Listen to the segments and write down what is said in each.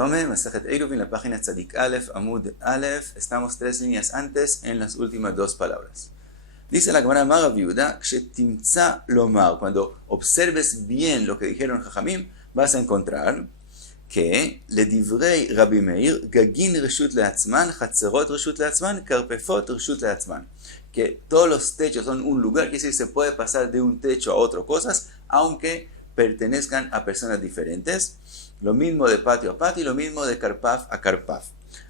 Shalom, Masejet Eruvin, la página Tzadik Aleph, Amud Aleph. Estamos 3 líneas antes en las últimas 2 palabras. Dice la Gemara Maga Viuda, Kshetimtza Lomar, cuando observes bien lo que dijeron Jajamim, vas a encontrar que Ledivrei Rabbi Meir, Gagin Reshut Leatzman, Chatzerot Reshut Leatzman, Karpefot Reshut Leatzman. Que todos los techos son un lugar, quiere decir, se puede pasar de un techo a otro cosas, aunque pertenezcan a personas diferentes. Lo mismo de patio a patio y lo mismo de carpaf a carpaf.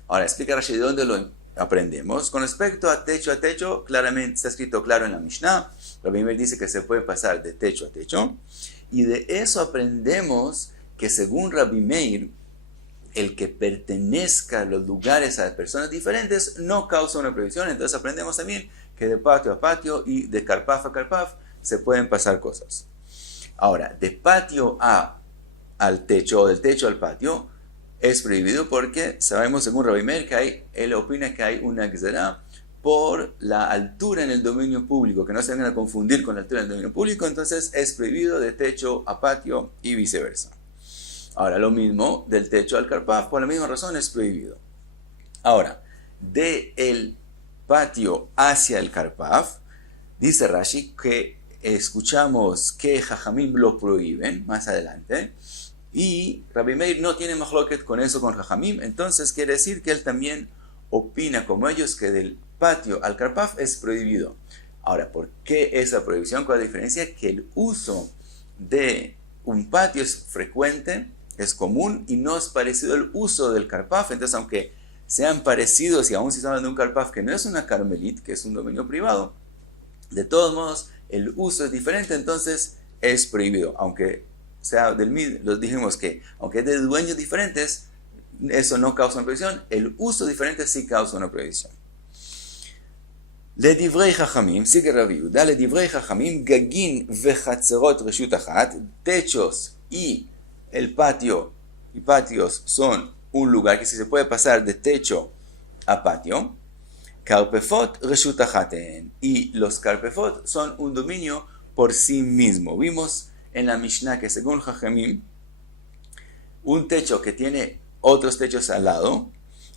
Ahora, explica Rashi de dónde lo aprendemos. Con respecto a techo, claramente está escrito claro en la Mishnah. Rabbi Meir dice que se puede pasar de techo a techo. Y de eso aprendemos que según Rabbi Meir, el que pertenezca a los lugares a personas diferentes no causa una prohibición. Entonces aprendemos también que de patio a patio y de carpaf a carpaf se pueden pasar cosas. Ahora, de patio al techo o del techo al patio es prohibido porque sabemos según Rabbi Meir que él opina que hay una gzera por la altura en el dominio público, que no se vengan a confundir con la altura en el dominio público, entonces es prohibido de techo a patio y viceversa. Ahora, lo mismo del techo al carpaf, por la misma razón es prohibido. Ahora, de el patio hacia el carpaf, dice Rashi que escuchamos que Jajamim lo prohíben más adelante, y Rabbi Meir no tiene mahloket con eso con Jajamim, entonces quiere decir que él también opina como ellos que del patio al carpaf es prohibido. Ahora, ¿por qué esa prohibición? ¿Cuál es la diferencia? Que el uso de un patio es frecuente, es común y no es parecido al uso del carpaf. Entonces, aunque sean parecidos y aún si estamos hablando de un carpaf que no es una carmelit, que es un dominio privado, de todos modos el uso es diferente, entonces es prohibido. Aunque sea del mismo, los dijimos que aunque es de dueños diferentes, eso no causa una prohibición, el uso diferente sí causa una prohibición. Ledivrei Jajamim, sigue Rabbi Yehuda, Ledivrei Jajamim, Gagin vechatzerot reshut achat, techos y el patio y patios son un lugar que se puede pasar de techo a patio. Karpefot reshut achaten, y los karpefot son un dominio por sí mismo. Vimos en la Mishnah que según Jajamim, un techo que tiene otros techos al lado,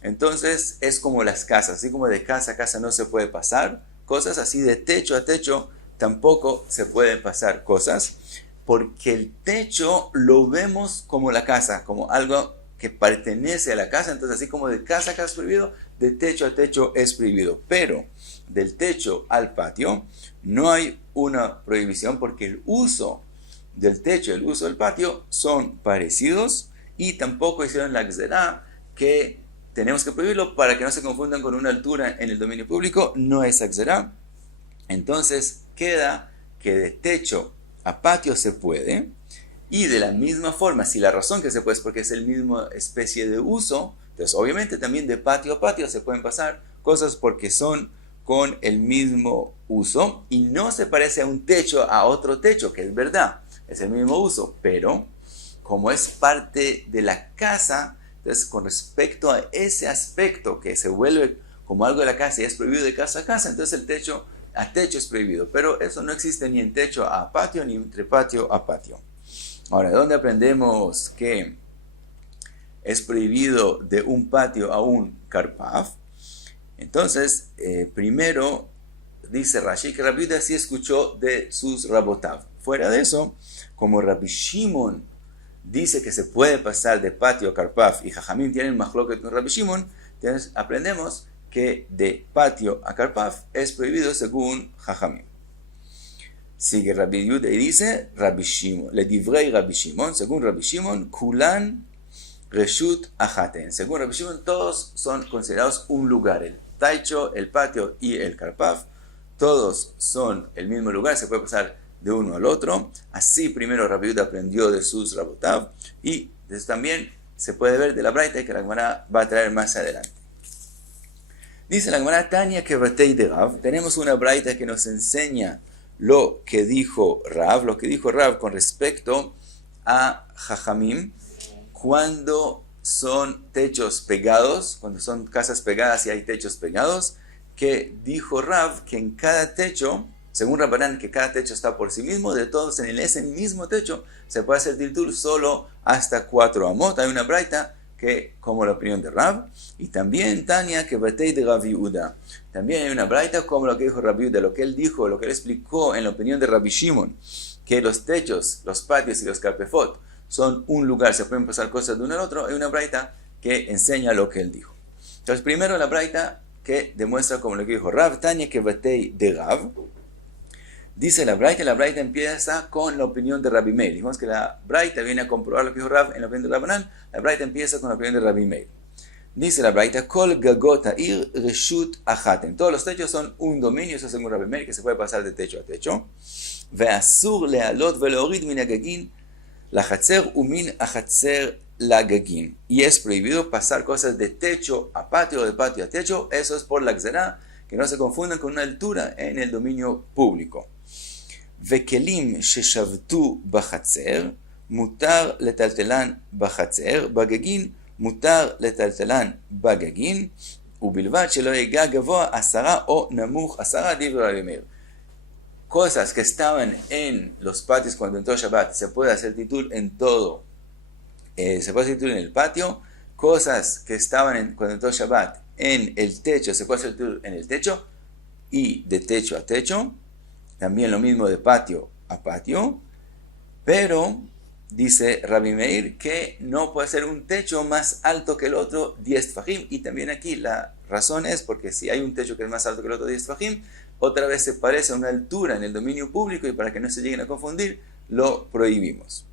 entonces es como las casas, así como de casa a casa no se puede pasar cosas, así de techo a techo tampoco se pueden pasar cosas, porque el techo lo vemos como la casa, como algo que pertenece a la casa, entonces así como de casa a casa es prohibido, de techo a techo es prohibido, pero del techo al patio no hay una prohibición porque el uso del techo y el uso del patio son parecidos y tampoco hicieron la gzera que tenemos que prohibirlo para que no se confundan con una altura en el dominio público, no es gzera. Entonces queda que de techo a patio se puede, y de la misma forma, si la razón que se puede es porque es el mismo especie de uso, entonces obviamente también de patio a patio se pueden pasar cosas porque son con el mismo uso y no se parece a un techo a otro techo, que es verdad, es el mismo uso, pero como es parte de la casa, entonces con respecto a ese aspecto que se vuelve como algo de la casa y es prohibido de casa a casa, entonces el techo a techo es prohibido, pero eso no existe ni en techo a patio ni entre patio a patio. Ahora, ¿de dónde aprendemos que es prohibido de un patio a un carpaf? Entonces, primero dice Rashi que Rabbi Yehuda sí escuchó de sus rabotav. Fuera de eso, como Rabbi Shimon dice que se puede pasar de patio a carpaf y Jajamim tienen mahloket con Rabbi Shimon, entonces aprendemos que de patio a carpaf es prohibido según Jajamim. Sigue Rabbi Yehuda y dice Rabbi Shimon, Ledivrei Rabbi Shimon, según Rabbi Shimon, Kulan reshut achaten. Según Rabbi Shimon, todos son considerados un lugar. El techo, el patio y el carpaf, todos son el mismo lugar, se puede pasar de uno al otro. Así primero Rabbi Yehuda aprendió de sus rabotav y eso también se puede ver de la braita que la Gemara va a traer más adelante. Dice la Gemara, Tania que batei de Rav, tenemos una braita que nos enseña lo que dijo Rav con respecto a Jajamim, cuando son techos pegados, cuando son casas pegadas y hay techos pegados, que dijo Rav que en cada techo, según Rabbanán, que cada techo está por sí mismo, de todos en ese mismo techo se puede hacer tiltul solo hasta 4 amot. Hay una braita que como la opinión de Rab, y también Tania que batei de Rav Yehuda. También hay una braita como lo que dijo Rav Yehuda, lo que él dijo, lo que él explicó en la opinión de Rabbi Shimon, que los techos, los patios y los carpefot son un lugar, se pueden pasar cosas de uno al otro. Hay una braita que enseña lo que él dijo. Entonces primero la braita que demuestra como lo que dijo Rav, Tania que batei de Rav. Dice la braita empieza con la opinión de Rabbi Meir. Dijimos que la braita viene a comprobar lo que dijo Rav en la opinión de Rabbanan. La braita empieza con la opinión de Rabbi Meir. Dice la braita, Kol gagot ha'ir reshut achatem. Todos los techos son un dominio, eso según Rabbi Meir, que se puede pasar de techo a techo. Ve'asur le'alot ve'leorid min hagagin lachatzer umin achatzer lagagin. Y es prohibido pasar cosas de techo a patio o de patio a techo. Eso es por la gzera, que no se confundan con una altura en el dominio público. וכלים ששבתו בחצר, מותר לטלטלן בחצר, בגגין מותר לטלטלן בגגין, ובלבד שלא יגע גבוה 10 או נמוך 10, דברי רבי מאיר. Cosas que estaban en los patios cuando entró Shabbat, se puede hacer titul en todo, se puede hacer titul en el patio. Cosas que estaban cuando entró Shabbat en el techo, se puede hacer titul en el techo y de techo a techo. También lo mismo de patio a patio, pero dice Rabbi Meir que no puede ser un techo más alto que el otro 10 tfajim, y también aquí la razón es porque si hay un techo que es más alto que el otro 10 tfajim, otra vez se parece a una altura en el dominio público y para que no se lleguen a confundir, lo prohibimos.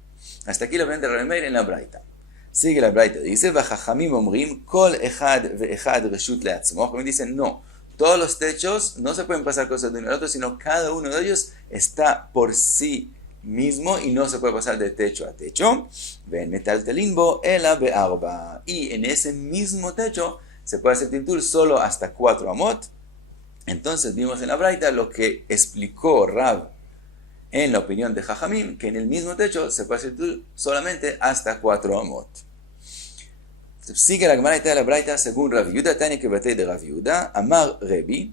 Hasta aquí la opinión de Rabbi Meir en la braita. Sigue la braita, dice, Vajajamim omrim, kol echad ve'echad reshut le'atzmo. Como dicen, no. Todos los techos no se pueden pasar cosas de uno al otro, sino cada uno de ellos está por sí mismo y no se puede pasar de techo a techo. Ven metaltelinbo ela be'arba. Y en ese mismo techo se puede hacer tintul solo hasta 4 amot. Entonces vimos en la braita lo que explicó Rab en la opinión de Jajamim, que en el mismo techo se puede hacer tintul solamente hasta 4 amot. Sigue la Gemara de la braita según Rav Yehuda, Tania que batei de Rav Yehuda, Amar Rebi,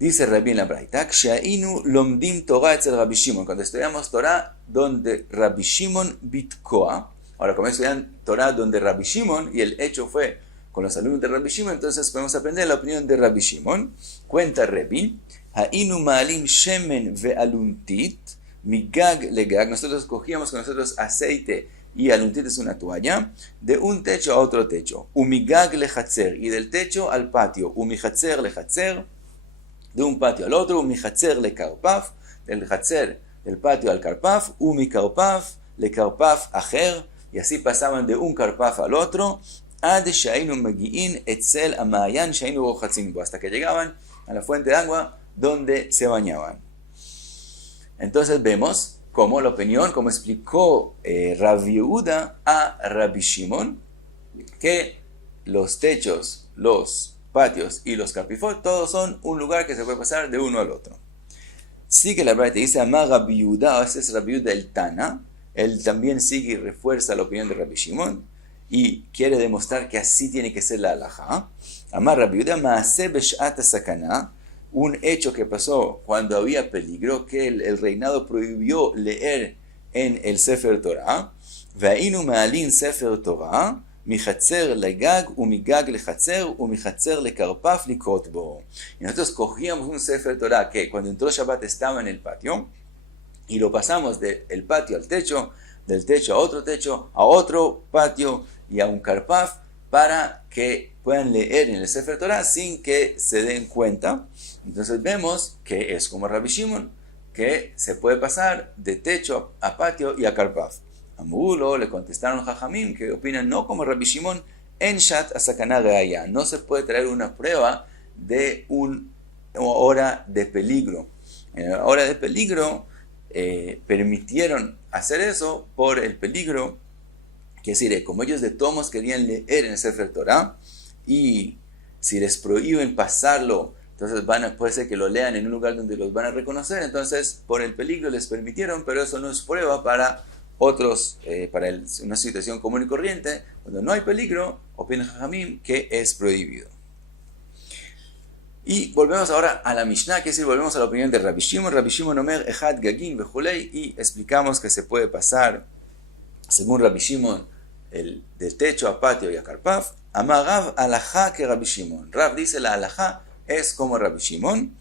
dice Rebi en la braita, Kshainu lomdim Torah etzel Rabbi Shimon, cuando estudiamos Torah donde Rabbi Shimon bitkoa. Ahora, como estudian Torah donde Rabbi Shimon, y el hecho fue con los alumnos de Rabbi Shimon, entonces podemos aprender la opinión de Rabbi Shimon. Cuenta Rebi, Hainu ma'alim shemen ve'aluntit, migag legag, nosotros cogíamos con nosotros aceite y aluntit es una toalla, de un techo a otro techo. Umigag lechatzer, y del techo al patio. Umichatzer lechatzer, de un patio al otro. Umichatzer lekarpaf, del chatzer, del patio al karpaf. Umikarpaf lekarpaf acher, y así pasaban de un karpaf al otro. Ad shainu magi'in etzel amayan shainu rochatzin bo, hasta que llegaban a la fuente de agua donde se bañaban. Entonces vemos como la opinión, como explicó Rav Yehuda a Rabbi Shimon, que los techos, los patios y los carpifot, todos son un lugar que se puede pasar de uno al otro. Sigue la braita, dice Amar Rabbi Yehuda, ese es Rabbi Yehuda el Tana, él también sigue y refuerza la opinión de Rabbi Shimon, y quiere demostrar que así tiene que ser la halajá. Amar Rabbi Yehuda, Maaseh b'shat sakana, un hecho que pasó cuando había peligro, que el reinado prohibió leer en el Sefer Torah. Ve'inu ma'alin Sefer Torah, michatzer legag, umigag lechatzer, umichatzer lekarpaf likrot bo. Y nosotros cogíamos un Sefer Torah que cuando entró Shabbat estaba en el patio, y lo pasamos del patio al techo, del techo a otro patio y a un karpaf, para que puedan leer en el Sefer Torah sin que se den cuenta. Entonces vemos que es como Rabbi Shimon, que se puede pasar de techo a patio y a karpaf. A Mulo le contestaron Jajamim, que opinan no como Rabbi Shimon, en Shat Asakana Reaya. No se puede traer una prueba de una hora de peligro. En la hora de peligro permitieron hacer eso por el peligro. Que es decir, como ellos de todos querían leer en el Sefer Torah, y si les prohíben pasarlo, entonces puede ser que lo lean en un lugar donde los van a reconocer, entonces por el peligro les permitieron, pero eso no es prueba para otros, para una situación común y corriente, cuando no hay peligro, opina Jajamim que es prohibido. Y volvemos ahora a la Mishnah, que es decir, volvemos a la opinión de Rabbi Shimon Omer, Echad Gagin Bejulei, y explicamos que se puede pasar, según Rabbi Shimon, del techo a patio y a Karpaf, Amar Rav alajá que Rabbi Shimon. Rav dice la alajá es como Rabbi Shimon,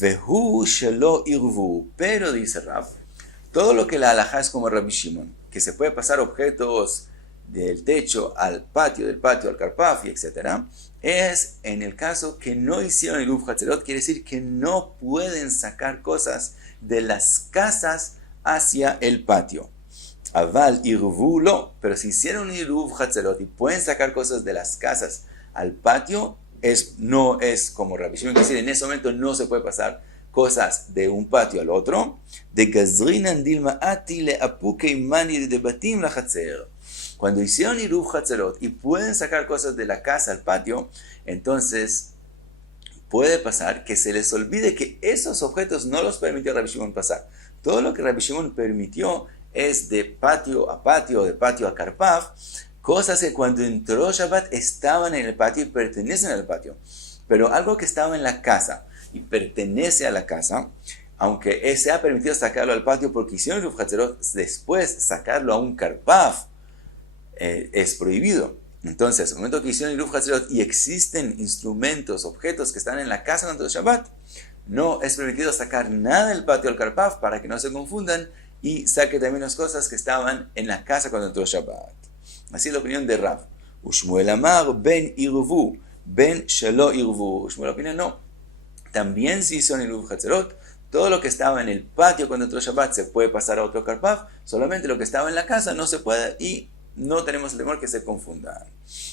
Vehu shelo irvu, pero dice Rav, todo lo que la alajá es como Rabbi Shimon, que se puede pasar objetos del techo al patio, del patio al Karpaf, y etc., es en el caso que no hicieron Iruv Hatzerot, quiere decir que no pueden sacar cosas de las casas hacia el patio. Aval Irvu lo, pero si hicieron Iruv Hatzerot y pueden sacar cosas de las casas al patio, no es como Rabbi Shimon, quiere decir, en ese momento no se puede pasar cosas de un patio al otro. De Gazrinan Dilma Ati le Apuke Mani de Batim la Hatzer. Cuando hicieron Iruv Hatzerot y pueden sacar cosas de la casa al patio, entonces puede pasar que se les olvide que esos objetos no los permitió Rabbi Shimon pasar. Todo lo que Rabbi Shimon permitió es de patio a patio, de patio a Karpaf, cosas que cuando entró Shabbat estaban en el patio y pertenecen al patio. Pero algo que estaba en la casa y pertenece a la casa, aunque se ha permitido sacarlo al patio porque hicieron Iruv Hatzerot, después sacarlo a un Karpaf es prohibido. Entonces, en el momento que hicieron Iruv Hatzerot y existen instrumentos, objetos que están en la casa durante el Shabbat, no es permitido sacar nada del patio al Karpaf para que no se confundan y saque también las cosas que estaban en la casa cuando entró Shabbat. Así es la opinión de Rav. Ushmuel Amar ben irvu, ben shelo irvu. Ushmuel opina no. También si hicieron Iruv Hatzerot, todo lo que estaba en el patio cuando entró Shabbat se puede pasar a otro Karpaf, solamente lo que estaba en la casa no se puede y no tenemos el temor que se confundan.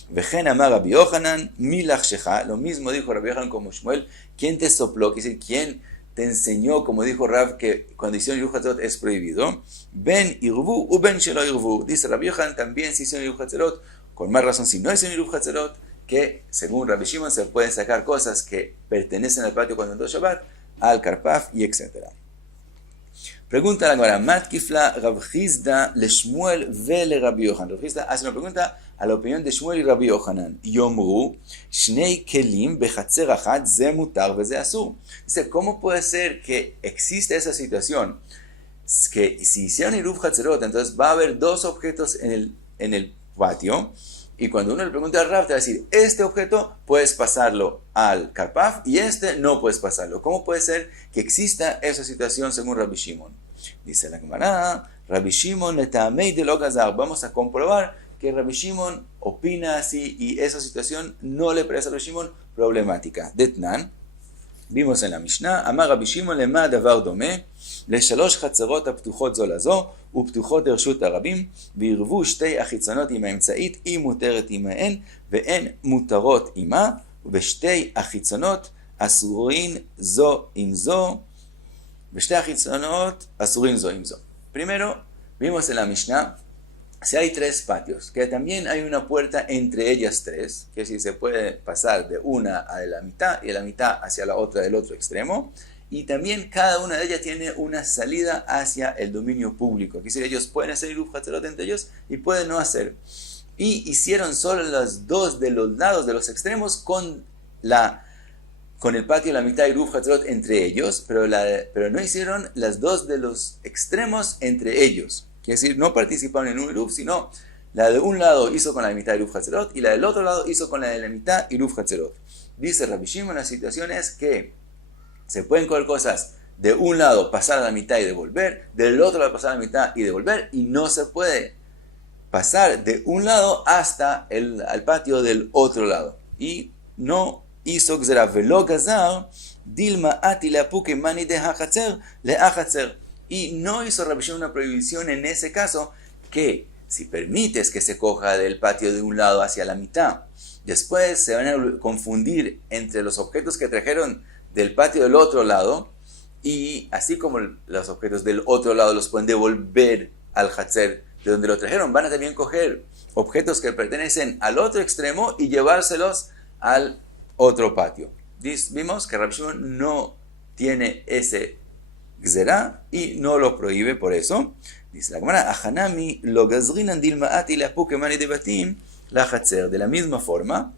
Vejen amar Rabbi Yohanan milach shecha, lo mismo dijo Rabbi Yohanan como Shmuel, ¿quién te sopló? Quiere decir, ¿quién te enseñó, como dijo Rav, que cuando hicieron Iruv Hatzerot es prohibido? Ben irvu u ben shelo irvu. Dice Rabbi Yohanan también si hicieron Iruv Hatzerot, con más razón si no hicieron Iruv Hatzerot, que según Rabbi Shimon se pueden sacar cosas que pertenecen al patio cuando entró Shabbat, al Karpaf y etc. Pregunta la Gemara, Matkifla Rav Chizda le Shmuel ve le Rabbi Yohanan. Rav Chizda hace una pregunta a la opinión de Shmuel y Rabbi Yohanan. Yomru, Shnei Kelim bechatzer achat ze mutar ve ze asur. Dice, ¿cómo puede ser que existe esa situación? Que si hicieron Iruv Hatzerot, entonces va a haber dos objetos en el patio, y cuando uno le pregunta al Rav, te va a decir, este objeto puedes pasarlo al Karpaf y este no puedes pasarlo. ¿Cómo puede ser que exista esa situación según Rabbi Shimon? Dice la Gemara, Rabbi Shimon letamei de lo gazar. Vamos a comprobar que Rabbi Shimon opina así y esa situación no le parece a Rabbi Shimon problemática. Detnan, vimos en la Mishnah, Amar Rabbi Shimon lema davar domeh, לשלוש חצרות הפתוחות זו לזו, ופתוחות לרשות הרבים, וירבו שתי החיצונות עם האמצעית, היא מותרת עמהן, ואין מותרות עמה, ובשתי החיצונות אסורין זו עם זו, בשתי החיצונות אסורין זו עם זו. Primero, vimos en la Mishnah, si hay tres patios, que también hay una puerta entre ellas tres, que si se puede pasar de una a la mitad y de la mitad hacia la otra del otro extremo, y también cada una de ellas tiene una salida hacia el dominio público. Es decir, ellos pueden hacer Iruv Hatzerot entre ellos y pueden no hacer. Y hicieron solo las dos de los lados, de los extremos, con el patio y la mitad Iruv Hatzerot entre ellos, pero no hicieron las dos de los extremos entre ellos. Es decir, no participaron en un Iruv, sino la de un lado hizo con la mitad Iruv Hatzerot y la del otro lado hizo con la de la mitad Iruv Hatzerot. Dice Rabbi Shimon, la situación es que se pueden coger cosas de un lado, pasar a la mitad y devolver, del otro lado pasar a la mitad y devolver, y no se puede pasar de un lado hasta al patio del otro lado. Y no hizo Gzera velo gazar, dilma ati leapuke mani de hachatzer le hachatzer. Y no hizo Rabbi Shimon una prohibición en ese caso, que si permites que se coja del patio de un lado hacia la mitad, después se van a confundir entre los objetos que trajeron del patio del otro lado, y así como los objetos del otro lado los pueden devolver al Hatzer de donde lo trajeron, van a también coger objetos que pertenecen al otro extremo y llevárselos al otro patio. Vimos que Rabbi Shimon no tiene ese gzera y no lo prohíbe por eso. Dice la Gemara, Ahanami lo gazrinan dilmaati la pukemani de batim la Hatzer. De la misma forma,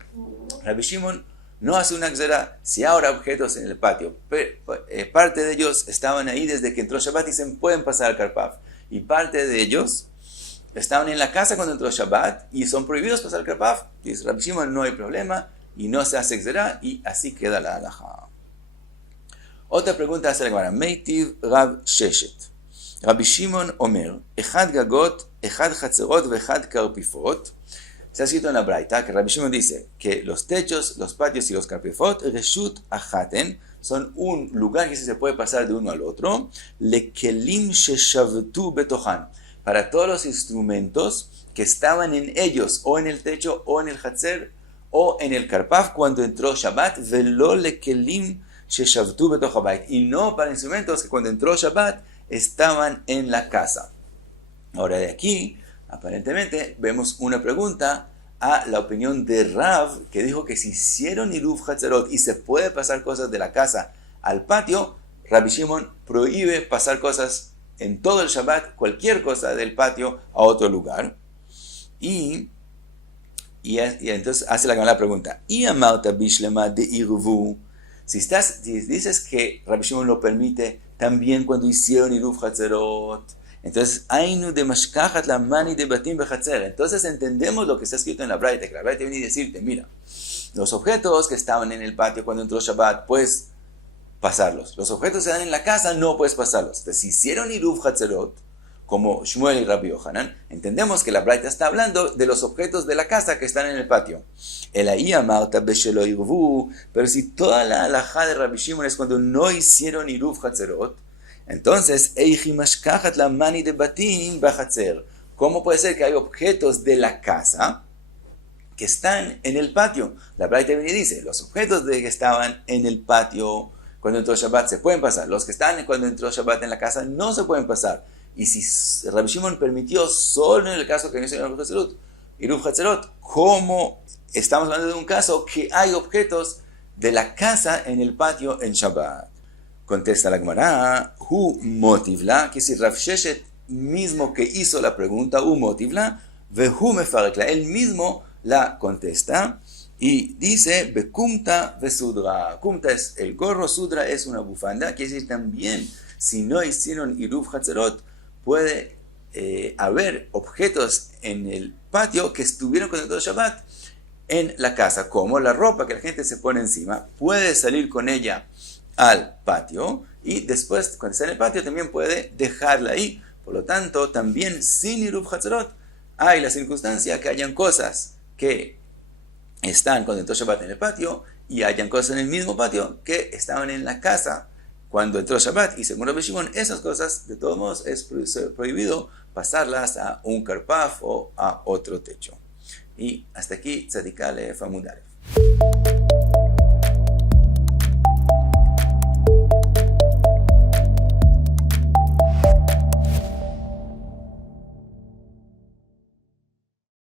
Rabbi Shimon no hace una gzera si ahora objetos en el patio. Parte de ellos estaban ahí desde que entró Shabbat y se pueden pasar al Karpaf. Y parte de ellos estaban en la casa cuando entró Shabbat y son prohibidos pasar Karpaf. Dice Rabbi Shimon, no hay problema y no se hace Xerá y así queda la halajá. Otra pregunta hace la Gemara. Meitiv Rab Sheshet. Rabbi Shimon Omer, Echad Gagot, Echad Chatzerot, Vechad Karpifot. Está escrito en la Braita que Rabbi Shimon dice que los techos, los patios y los karpifot, Reshut Achaten, son un lugar que se puede pasar de uno al otro, Lekelim Sheshavtu Betohan, para todos los instrumentos que estaban en ellos, o en el techo, o en el Hatzer, o en el Karpaf cuando entró Shabbat, Velo Lekelim Sheshavtu Betohabait, y no para instrumentos que cuando entró Shabbat estaban en la casa. Ahora de aquí, aparentemente, vemos una pregunta a la opinión de Rav, que dijo que si hicieron Iruv Hatzerot y se puede pasar cosas de la casa al patio, Rabbi Shimon prohíbe pasar cosas en todo el Shabbat, cualquier cosa del patio a otro lugar. Y entonces hace la pregunta, ¿y amarta bishlema de irvu? Si dices que Rabbi Shimon lo permite también cuando hicieron Iruv Hatzerot, entonces, Ainu de Mashkachat la mani de Batim Bechatzer. Entonces entendemos lo que está escrito en la Braita, que la Braita viene a decirte, mira, los objetos que estaban en el patio cuando entró Shabbat, puedes pasarlos. Los objetos que están en la casa, no puedes pasarlos. Entonces, si hicieron Iruv Hatzerot, como Shmuel y Rabbi Yohanan, entendemos que la Braita está hablando de los objetos de la casa que están en el patio. El ahí amarta beshelo irvu, pero si toda la halajá de Rabbi Shimon es cuando no hicieron Iruv Hatzerot, entonces, ¿cómo puede ser que hay objetos de la casa que están en el patio? La Braita viene y dice, los objetos que estaban en el patio cuando entró Shabbat se pueden pasar. Los que están cuando entró Shabbat en la casa no se pueden pasar. Y si Rabbi Shimon permitió solo en el caso que no hicieron Iruv Hatzerot, ¿cómo estamos hablando de un caso que hay objetos de la casa en el patio en Shabbat? Contesta la Gemara, hu motivla, que si Rav Sheshet mismo que hizo la pregunta, hu motivla, vehu mefarekla, él mismo la contesta y dice, bekumta vesudra. Kumta es el gorro, sudra es una bufanda, quiere decir también, si no hicieron Iruv Hatzerot, puede haber objetos en el patio que estuvieron con el todo Shabbat en la casa, como la ropa que la gente se pone encima, puede salir con ella al patio y después cuando está en el patio también puede dejarla ahí. Por lo tanto, también sin Iruv Hatzerot hay la circunstancia que hayan cosas que están cuando entró Shabbat en el patio y hayan cosas en el mismo patio que estaban en la casa cuando entró Shabbat. Y según Rabbi Shimon, esas cosas de todos modos es prohibido pasarlas a un karpaf o a otro techo. Y hasta aquí, Tzaddik Aleph Amud Aleph.